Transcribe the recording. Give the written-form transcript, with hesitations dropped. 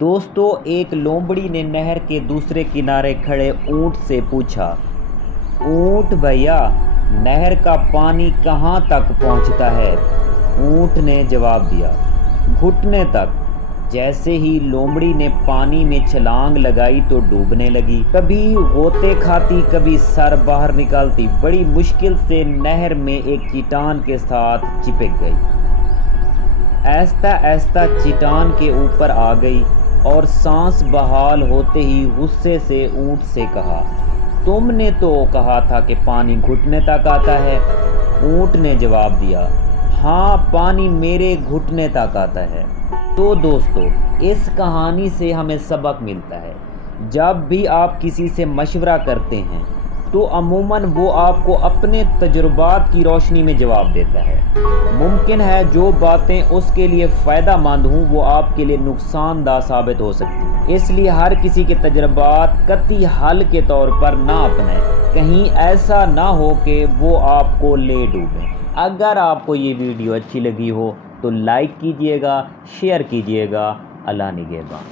दोस्तों, एक लोमड़ी ने नहर के दूसरे किनारे खड़े ऊंट से पूछा, ऊंट भैया, नहर का पानी कहाँ तक पहुँचता है? ऊंट ने जवाब दिया, घुटने तक। जैसे ही लोमड़ी ने पानी में छलांग लगाई तो डूबने लगी। कभी गोते खाती, कभी सर बाहर निकालती, बड़ी मुश्किल से नहर में एक चट्टान के साथ चिपक गई। आहिस्ता आहिस्ता चट्टान के ऊपर आ गई और सांस बहाल होते ही गुस्से से ऊंट से कहा, तुमने तो कहा था कि पानी घुटने तक आता है। ऊंट ने जवाब दिया, हाँ, पानी मेरे घुटने तक आता है। तो दोस्तों, इस कहानी से हमें सबक मिलता है, जब भी आप किसी से मशवरा करते हैं तो अमूमन वो आपको अपने तजुर्बात की रोशनी में जवाब देता है। मुमकिन है जो बातें उसके लिए फ़ायदा मंद हों वो आपके लिए नुकसानदा साबित हो सकती हैं। इसलिए हर किसी के तजुर्बात कतई हल के तौर पर ना अपनाएं, कहीं ऐसा ना हो कि वो आपको ले डूबें। अगर आपको ये वीडियो अच्छी लगी हो तो लाइक कीजिएगा, शेयर कीजिएगा। अल्लाह निगहबान।